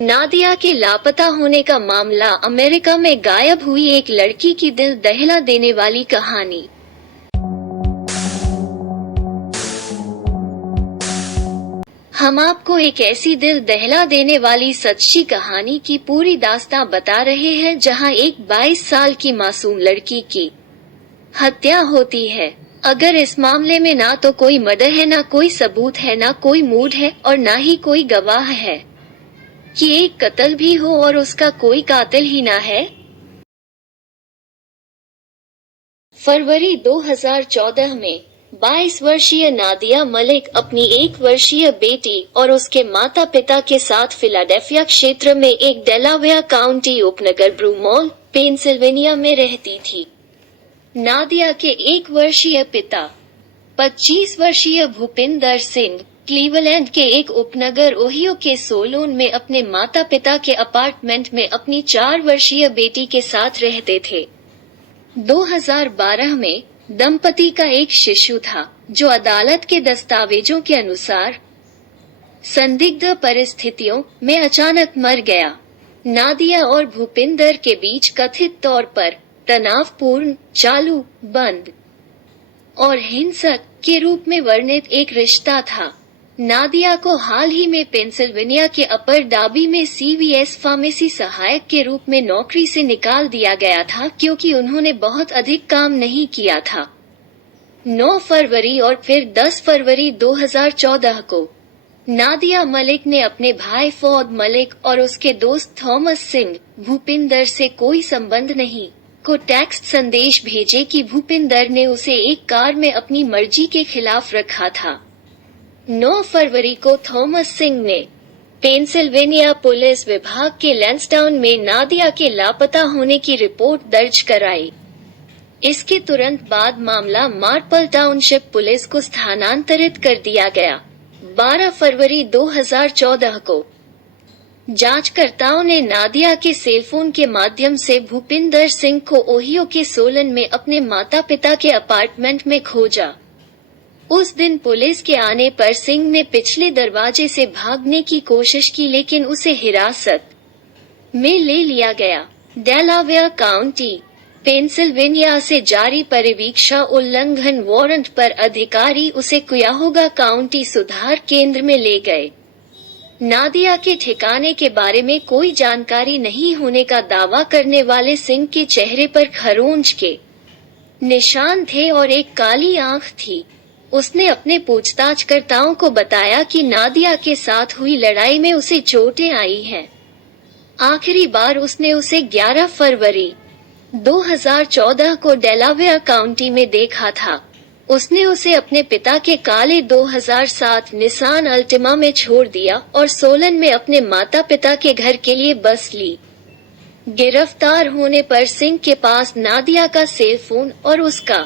नादिया के लापता होने का मामला, अमेरिका में गायब हुई एक लड़की की दिल दहला देने वाली कहानी। हम आपको एक ऐसी दिल दहला देने वाली सच्ची कहानी की पूरी दास्तां बता रहे हैं जहां एक 22 साल की मासूम लड़की की हत्या होती है। अगर इस मामले में ना तो कोई मर्डर है, ना कोई सबूत है, ना कोई मूड है और ना ही कोई गवाह है कि एक कत्ल भी हो और उसका कोई कातिल ही ना है। फरवरी 2014 में 22 वर्षीय नादिया मलिक अपनी 1 वर्षीय बेटी और उसके माता पिता के साथ फिलाडेल्फिया क्षेत्र में एक डेलावेयर काउंटी उपनगर ब्रूमॉल, पेंसिल्वेनिया में रहती थी। नादिया के 1 वर्षीय पिता 25 वर्षीय भूपिंदर सिंह क्लीवलैंड के एक उपनगर ओहियो के सोलोन में अपने माता पिता के अपार्टमेंट में अपनी 4 वर्षीय बेटी के साथ रहते थे। 2012 में दंपति का एक शिशु था जो अदालत के दस्तावेजों के अनुसार संदिग्ध परिस्थितियों में अचानक मर गया। नादिया और भूपिंदर के बीच कथित तौर पर तनावपूर्ण, चालू, बंद और हिंसक के रूप में वर्णित एक रिश्ता था। नादिया को हाल ही में पेंसिल्वेनिया के अपर डाबी में CVS फार्मेसी सहायक के रूप में नौकरी से निकाल दिया गया था क्योंकि उन्होंने बहुत अधिक काम नहीं किया था। 9 फरवरी और फिर 10 फरवरी 2014 को नादिया मलिक ने अपने भाई फौद मलिक और उसके दोस्त थॉमस सिंह, भूपिंदर से कोई संबंध नहीं, को टेक्स्ट संदेश भेजे कि भूपिंदर ने उसे एक कार में अपनी मर्जी के खिलाफ रखा था। 9 फरवरी को थॉमस सिंह ने पेंसिल्वेनिया पुलिस विभाग के लैंसडाउन में नादिया के लापता होने की रिपोर्ट दर्ज कराई। इसके तुरंत बाद मामला मार्पल टाउनशिप पुलिस को स्थानांतरित कर दिया गया। 12 फरवरी 2014 को जांचकर्ताओं ने नादिया के सेलफोन के माध्यम से भूपिंदर सिंह को ओहियो के सोलन में अपने माता पिता के अपार्टमेंट में खोजा। उस दिन पुलिस के आने पर सिंह ने पिछले दरवाजे से भागने की कोशिश की लेकिन उसे हिरासत में ले लिया गया। डेलावेयर काउंटी, पेंसिल्वेनिया से जारी परिवीक्षा उल्लंघन वारंट पर अधिकारी उसे कुयाहोगा काउंटी सुधार केंद्र में ले गए। नादिया के ठिकाने के बारे में कोई जानकारी नहीं होने का दावा करने वाले सिंह के चेहरे पर खरोंच के निशान थे और एक काली आंख थी। उसने अपने पूछताछकर्ताओं को बताया कि नादिया के साथ हुई लड़ाई में उसे चोटें आई हैं। आखिरी बार उसने उसे 11 फरवरी 2014 को डेलावेयर काउंटी में देखा था। उसने उसे अपने पिता के काले 2007 निसान अल्टिमा में छोड़ दिया और सोलन में अपने माता पिता के घर के लिए बस ली। गिरफ्तार होने पर सिंह के पास नादिया का सेलफोन और उसका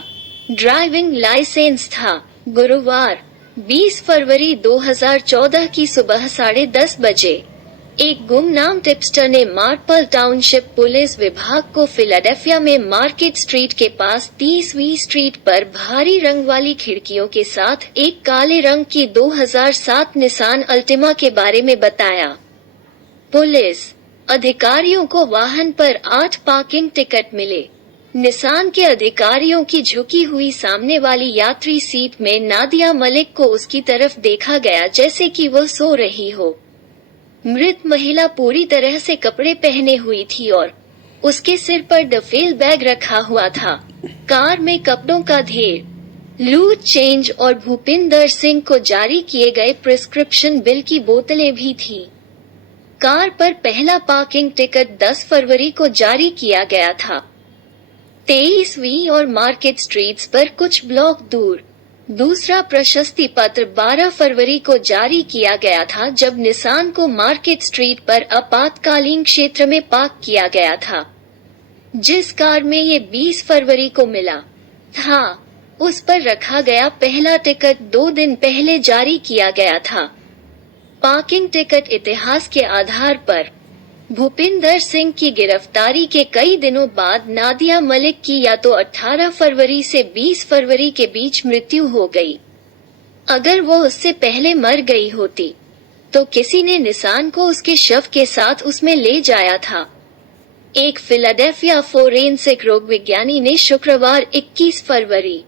ड्राइविंग लाइसेंस था। गुरुवार 20 फरवरी 2014 की सुबह 10:30 बजे एक गुमनाम टिप्सटर ने मार्पल टाउनशिप पुलिस विभाग को फिलाडेल्फिया में मार्केट स्ट्रीट के पास 30वीं स्ट्रीट पर भारी रंग वाली खिड़कियों के साथ एक काले रंग की 2007 निसान अल्टिमा के बारे में बताया। पुलिस अधिकारियों को वाहन पर 8 पार्किंग टिकट मिले। निसान के अधिकारियों की झुकी हुई सामने वाली यात्री सीट में नादिया मलिक को उसकी तरफ देखा गया जैसे कि वह सो रही हो। मृत महिला पूरी तरह से कपड़े पहने हुई थी और उसके सिर पर डफेल बैग रखा हुआ था। कार में कपड़ों का ढेर, लूट चेंज और भूपिंदर सिंह को जारी किए गए प्रिस्क्रिप्शन बिल की बोतलें भी थी। कार पर पहला पार्किंग टिकट 10 फरवरी को जारी किया गया था। 23वीं और मार्केट स्ट्रीट्स पर कुछ ब्लॉक दूर दूसरा प्रशस्ति पत्र 12 फरवरी को जारी किया गया था जब निसान को मार्केट स्ट्रीट पर आपातकालीन क्षेत्र में पार्क किया गया था। जिस कार में ये 20 फरवरी को मिला था उस पर रखा गया पहला टिकट 2 दिन पहले जारी किया गया था। पार्किंग टिकट इतिहास के आधार पर भूपिंदर सिंह की गिरफ्तारी के कई दिनों बाद नादिया मलिक की या तो 18 फरवरी से 20 फरवरी के बीच मृत्यु हो गई। अगर वो उससे पहले मर गई होती तो किसी ने निशान को उसके शव के साथ उसमें ले जाया था। एक फिलाडेल्फिया फोरेंसिक रोग विज्ञानी ने शुक्रवार 21 फरवरी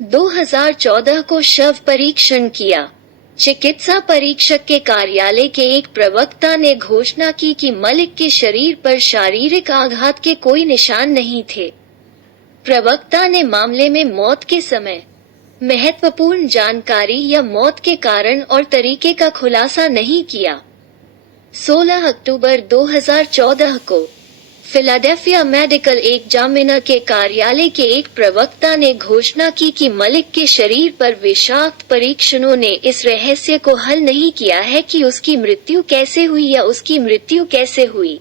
2014 को शव परीक्षण किया। चिकित्सा परीक्षक के कार्यालय के एक प्रवक्ता ने घोषणा की कि मलिक के शरीर पर शारीरिक आघात के कोई निशान नहीं थे। प्रवक्ता ने मामले में मौत के समय महत्वपूर्ण जानकारी या मौत के कारण और तरीके का खुलासा नहीं किया। 16 अक्टूबर 2014 को फिलाडेल्फिया मेडिकल एग्जामिनर के कार्यालय के एक प्रवक्ता ने घोषणा की कि मलिक के शरीर पर विषाक्त परीक्षणों ने इस रहस्य को हल नहीं किया है कि उसकी मृत्यु कैसे हुई या उसकी मृत्यु कैसे हुई।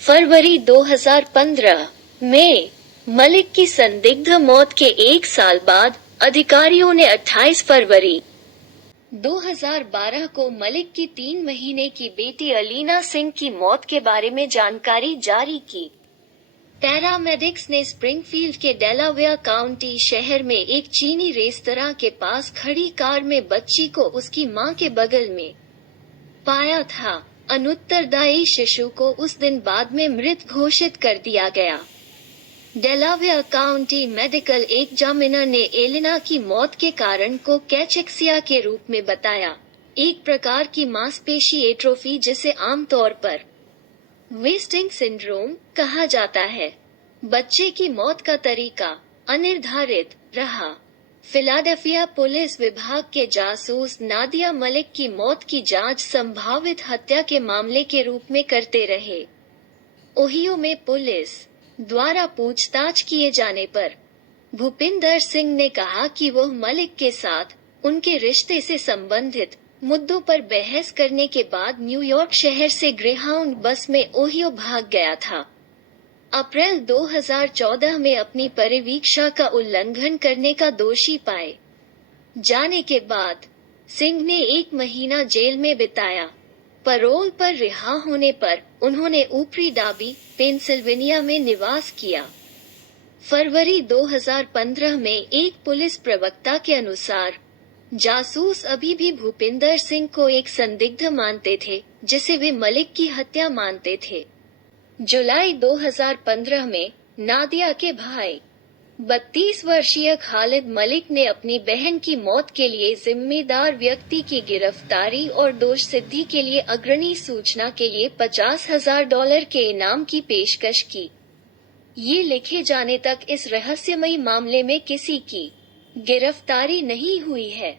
फरवरी 2015 में मलिक की संदिग्ध मौत के एक साल बाद अधिकारियों ने 28 फरवरी 2012 को मलिक की 3 महीने की बेटी अलीना सिंह की मौत के बारे में जानकारी जारी की। पैरामेडिक्स ने स्प्रिंगफील्ड के डेलावेयर काउंटी शहर में एक चीनी रेस्तरां के पास खड़ी कार में बच्ची को उसकी मां के बगल में पाया था। अनुत्तरदायी शिशु को उस दिन बाद में मृत घोषित कर दिया गया। डेलावेयर काउंटी मेडिकल एग्जामिनर ने एलिना की मौत के कारण को कैचेक्सिया के रूप में बताया, एक प्रकार की मांसपेशी एट्रोफी जिसे आमतौर पर वेस्टिंग सिंड्रोम कहा जाता है। बच्चे की मौत का तरीका अनिर्धारित रहा। फिलाडेल्फिया पुलिस विभाग के जासूस नादिया मलिक की मौत की जांच संभावित हत्या के मामले के रूप में करते रहे। ओहियो में पुलिस द्वारा पूछताछ किए जाने पर भूपिंदर सिंह ने कहा कि वह मलिक के साथ उनके रिश्ते से संबंधित मुद्दों पर बहस करने के बाद न्यूयॉर्क शहर से ग्रेहाउंड बस में ओहियो भाग गया था। अप्रैल 2014 में अपनी परिवीक्षा का उल्लंघन करने का दोषी पाए जाने के बाद सिंह ने 1 महीना जेल में बिताया। पैरोल पर रिहा होने पर उन्होंने ऊपरी डाबी, पेंसिल्वेनिया में निवास किया। फरवरी 2015 में एक पुलिस प्रवक्ता के अनुसार जासूस अभी भी भूपिंदर सिंह को एक संदिग्ध मानते थे, जिसे वे मलिक की हत्या मानते थे। जुलाई 2015 में नादिया के भाई 32 वर्षीय खालिद मलिक ने अपनी बहन की मौत के लिए जिम्मेदार व्यक्ति की गिरफ्तारी और दोष सिद्धि के लिए अग्रणी सूचना के लिए $50,000 के इनाम की पेशकश की। ये लिखे जाने तक इस रहस्यमयी मामले में किसी की गिरफ्तारी नहीं हुई है।